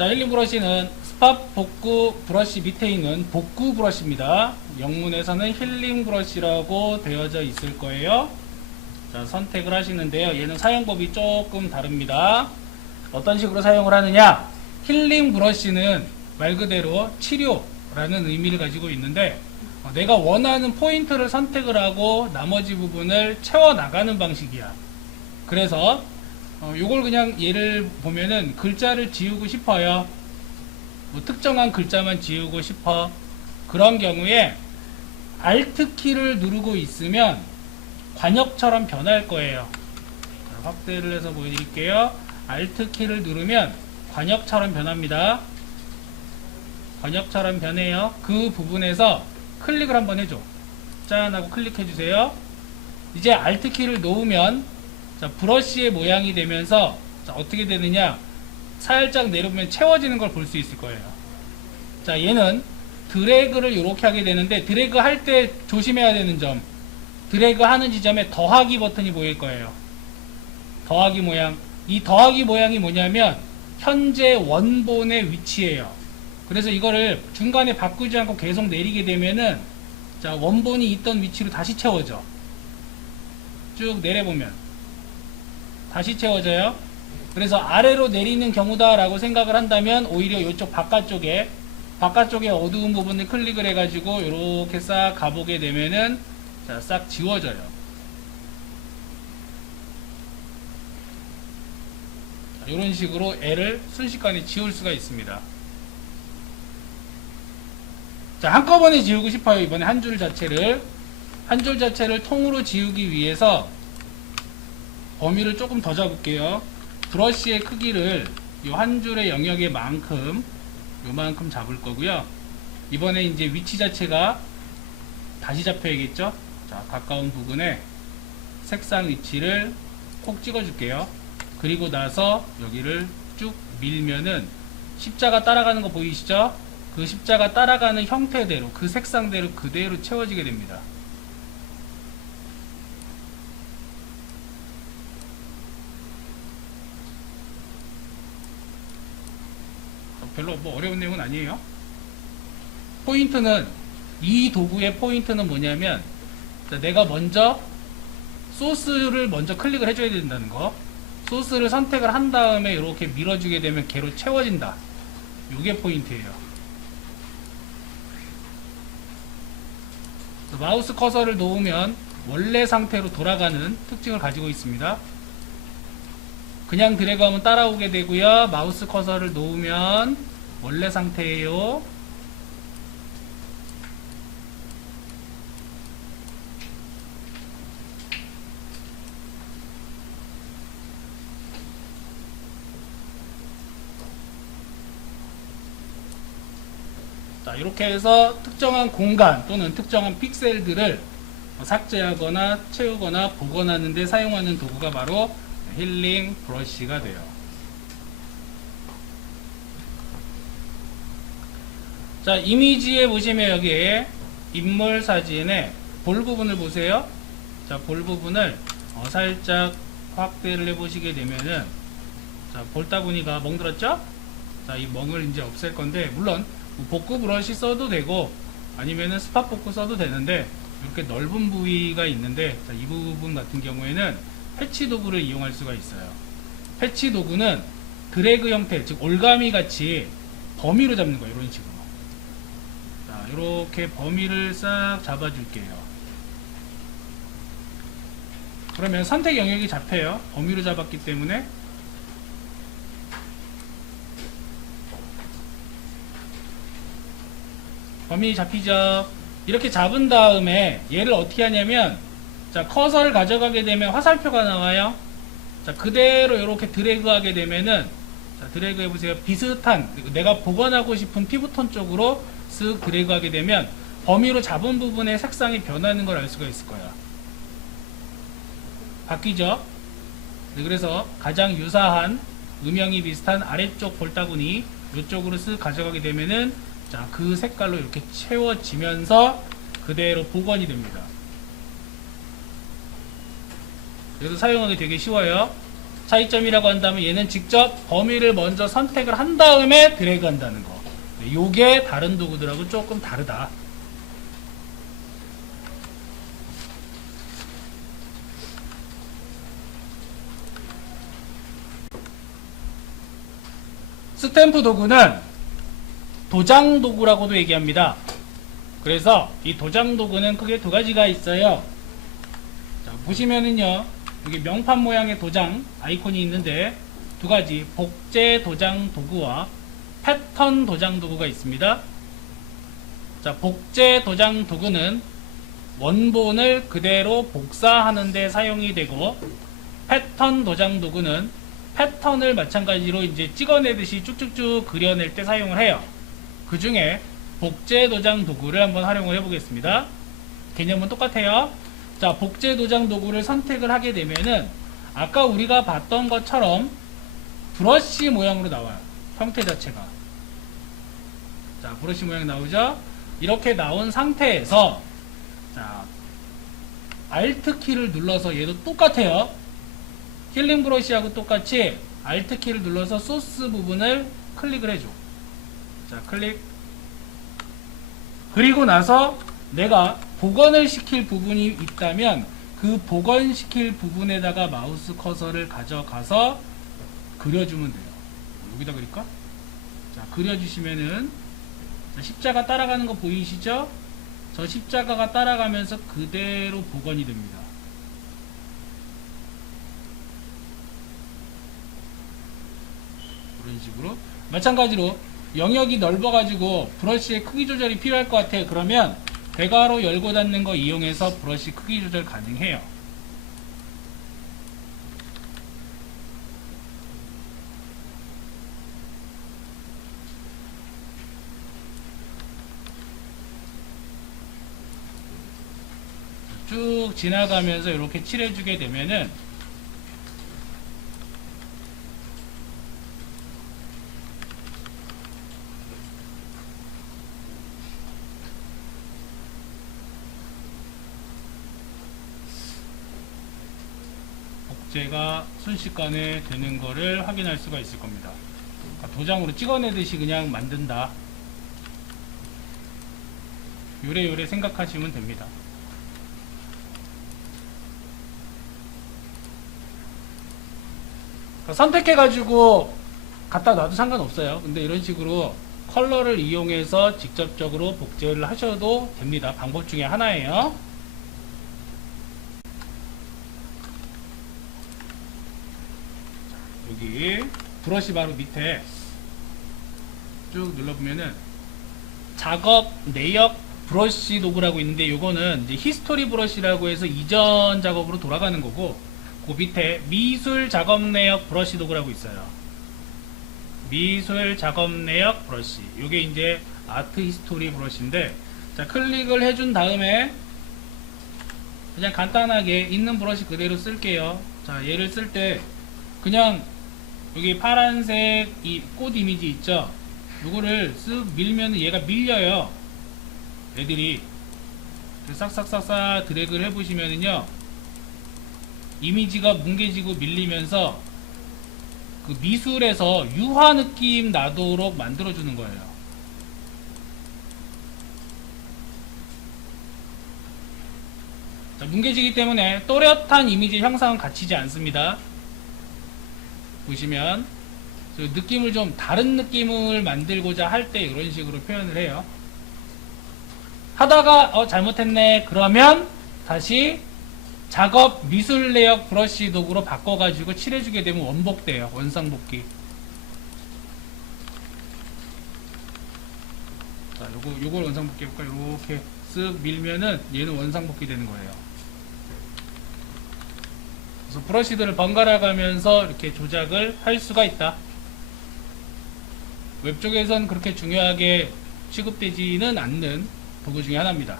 자, 힐링 브러쉬는 스팟 복구 브러쉬 밑에 있는 복구 브러쉬입니다. 영문에서는 힐링 브러쉬라고 되어져 있을 거예요. 자, 선택을 하시는데요. 얘는 사용법이 조금 다릅니다. 어떤 식으로 사용을 하느냐? 힐링 브러쉬는 말 그대로 치료라는 의미를 가지고 있는데 내가 원하는 포인트를 선택을 하고 나머지 부분을 채워나가는 방식이야. 그래서 요걸 그냥 예를 보면은 글자를 지우고 싶어요. 뭐 특정한 글자만 지우고 싶어. 그런 경우에 Alt 키를 누르고 있으면 관역처럼 변할 거예요. 자, 확대를 해서 보여드릴게요. Alt 키를 누르면 관역처럼 변합니다. 관역처럼 변해요. 그 부분에서 클릭을 한번 해줘. 짠 하고 클릭해 주세요. 이제 Alt 키를 놓으면 자, 브러쉬의 모양이 되면서 자, 어떻게 되느냐, 살짝 내려보면 채워지는 걸 볼 수 있을 거예요. 자, 얘는 드래그를 이렇게 하게 되는데 드래그 할 때 조심해야 되는 점, 드래그 하는 지점에 더하기 버튼이 보일 거예요. 더하기 모양. 이 더하기 모양이 뭐냐면 현재 원본의 위치예요. 그래서 이거를 중간에 바꾸지 않고 계속 내리게 되면은 자, 원본이 있던 위치로 다시 채워져. 쭉 내려보면 다시 채워져요. 그래서 아래로 내리는 경우다 라고 생각을 한다면 오히려 이쪽 바깥쪽에 어두운 부분을 클릭을 해가지고 이렇게 싹 가보게 되면은 자, 싹 지워져요. 이런 식으로 애를 순식간에 지울 수가 있습니다. 자, 한꺼번에 지우고 싶어요. 이번에 한 줄 자체를 통으로 지우기 위해서 범위를 조금 더 잡을게요. 브러쉬의 크기를 요 한 줄의 영역의 요만큼 잡을 거고요. 이번에 이제 위치 자체가 다시 잡혀야겠죠. 자, 가까운 부분에 색상 위치를 콕 찍어 줄게요. 그리고 나서 여기를 쭉 밀면은 십자가 따라가는 거 보이시죠? 그 십자가 따라가는 형태대로, 그 색상대로 그대로 채워지게 됩니다. 별로 뭐 어려운 내용은 아니에요. 포인트는, 이 도구의 포인트는 뭐냐면 내가 먼저 소스를 먼저 클릭을 해줘야 된다는 거. 소스를 선택을 한 다음에 이렇게 밀어주게 되면 걔로 채워진다. 이게 포인트예요. 마우스 커서를 놓으면 원래 상태로 돌아가는 특징을 가지고 있습니다. 그냥 드래그하면 따라오게 되고요. 마우스 커서를 놓으면 원래 상태예요. 자, 이렇게 해서 특정한 공간 또는 특정한 픽셀들을 삭제하거나 채우거나 복원하는 데 사용하는 도구가 바로 힐링 브러쉬가 돼요. 자, 이미지에 보시면 여기에 인물 사진의 볼 부분을 보세요. 자, 볼 부분을 살짝 확대를 해 보시게 되면은 자, 볼따구니가 멍들었죠? 자, 이 멍을 이제 없앨 건데, 물론 복구 브러쉬 써도 되고 아니면은 스팟 복구 써도 되는데, 이렇게 넓은 부위가 있는데 자, 이 부분 같은 경우에는 패치 도구를 이용할 수가 있어요. 패치 도구는 드래그 형태, 즉 올가미 같이 범위로 잡는 거예요. 이런 식으로. 자, 이렇게 범위를 싹 잡아줄게요. 그러면 선택 영역이 잡혀요. 범위로 잡았기 때문에. 범위 잡히죠. 이렇게 잡은 다음에 얘를 어떻게 하냐면, 자, 커서를 가져가게 되면 화살표가 나와요. 자, 그대로 이렇게 드래그 하게 되면은, 자, 드래그 해보세요. 비슷한, 내가 복원하고 싶은 피부톤 쪽으로 쓱 드래그 하게 되면 범위로 잡은 부분의 색상이 변하는 걸 알 수가 있을 거야. 바뀌죠? 네, 그래서 가장 유사한, 음영이 비슷한 아래쪽 볼따구니 이쪽으로 쓱 가져가게 되면은 자, 그 색깔로 이렇게 채워지면서 그대로 복원이 됩니다. 그래서 사용하기 되게 쉬워요. 차이점이라고 한다면 얘는 직접 범위를 먼저 선택을 한 다음에 드래그 한다는 거. 요게 다른 도구들하고 조금 다르다. 스탬프 도구는 도장 도구라고도 얘기합니다. 그래서 이 도장 도구는 크게 두 가지가 있어요. 자, 보시면은요, 여기 명판 모양의 도장 아이콘이 있는데 두 가지 복제 도장 도구와 패턴 도장 도구가 있습니다. 자, 복제 도장 도구는 원본을 그대로 복사하는 데 사용이 되고, 패턴 도장 도구는 패턴을 마찬가지로 이제 찍어내듯이 쭉쭉쭉 그려낼 때 사용을 해요. 그 중에 복제 도장 도구를 한번 활용을 해보겠습니다. 개념은 똑같아요. 자, 복제 도장 도구를 선택을 하게 되면은 아까 우리가 봤던 것처럼 브러쉬 모양으로 나와요. 형태 자체가. 자, 브러쉬 모양 나오죠? 이렇게 나온 상태에서 자, Alt 키를 눌러서 얘도 똑같아요. 힐링 브러쉬하고 똑같이 Alt 키를 눌러서 소스 부분을 클릭을 해줘. 자, 클릭. 그리고 나서 내가 복원을 시킬 부분이 있다면 그 복원시킬 부분에다가 마우스 커서를 가져가서 그려주면 돼요. 여기다 그릴까? 자, 그려주시면은 자, 십자가 따라가는 거 보이시죠? 저 십자가가 따라가면서 그대로 복원이 됩니다. 이런 식으로 마찬가지로 영역이 넓어가지고 브러쉬의 크기 조절이 필요할 것 같아요. 그러면 대괄호 열고 닫는 거 이용해서 브러쉬 크기 조절 가능해요. 쭉 지나가면서 이렇게 칠해주게 되면은 복제가 순식간에 되는 거를 확인할 수가 있을 겁니다. 그러니까 도장으로 찍어내듯이 그냥 만든다. 요래요래 생각하시면 됩니다. 선택해가지고 갖다 놔도 상관없어요. 근데 이런 식으로 컬러를 이용해서 직접적으로 복제를 하셔도 됩니다. 방법 중에 하나예요. 여기 브러쉬 바로 밑에 쭉 눌러보면은 작업 내역 브러쉬 도구라고 있는데, 요거는 이제 히스토리 브러쉬라고 해서 이전 작업으로 돌아가는 거고, 그 밑에 미술 작업 내역 브러쉬 도구라고 있어요. 미술 작업 내역 브러쉬. 요게 이제 아트 히스토리 브러쉬인데, 자, 클릭을 해준 다음에 그냥 간단하게 있는 브러쉬 그대로 쓸게요. 자, 얘를 쓸 때 그냥 여기 파란색 이 꽃 이미지 있죠? 요거를 쓱 밀면 얘가 밀려요. 애들이. 싹싹싹싹 드래그를 해보시면은요, 이미지가 뭉개지고 밀리면서 그 미술에서 유화 느낌 나도록 만들어주는 거예요. 자, 뭉개지기 때문에 또렷한 이미지 형상은 갖추지 않습니다. 보시면 느낌을 좀 다른 느낌을 만들고자 할 때 이런 식으로 표현을 해요. 하다가 잘못했네 그러면 다시 작업 미술 내역 브러쉬 도구로 바꿔가지고 칠해주게 되면 원복돼요. 원상복귀. 자, 요걸 원상복귀 해볼까요? 이렇게 쓱 밀면은 얘는 원상복귀 되는 거예요. 그래서 브러쉬들을 번갈아 가면서 이렇게 조작을 할 수가 있다. 웹 쪽에선 그렇게 중요하게 취급되지는 않는 도구 중에 하나입니다.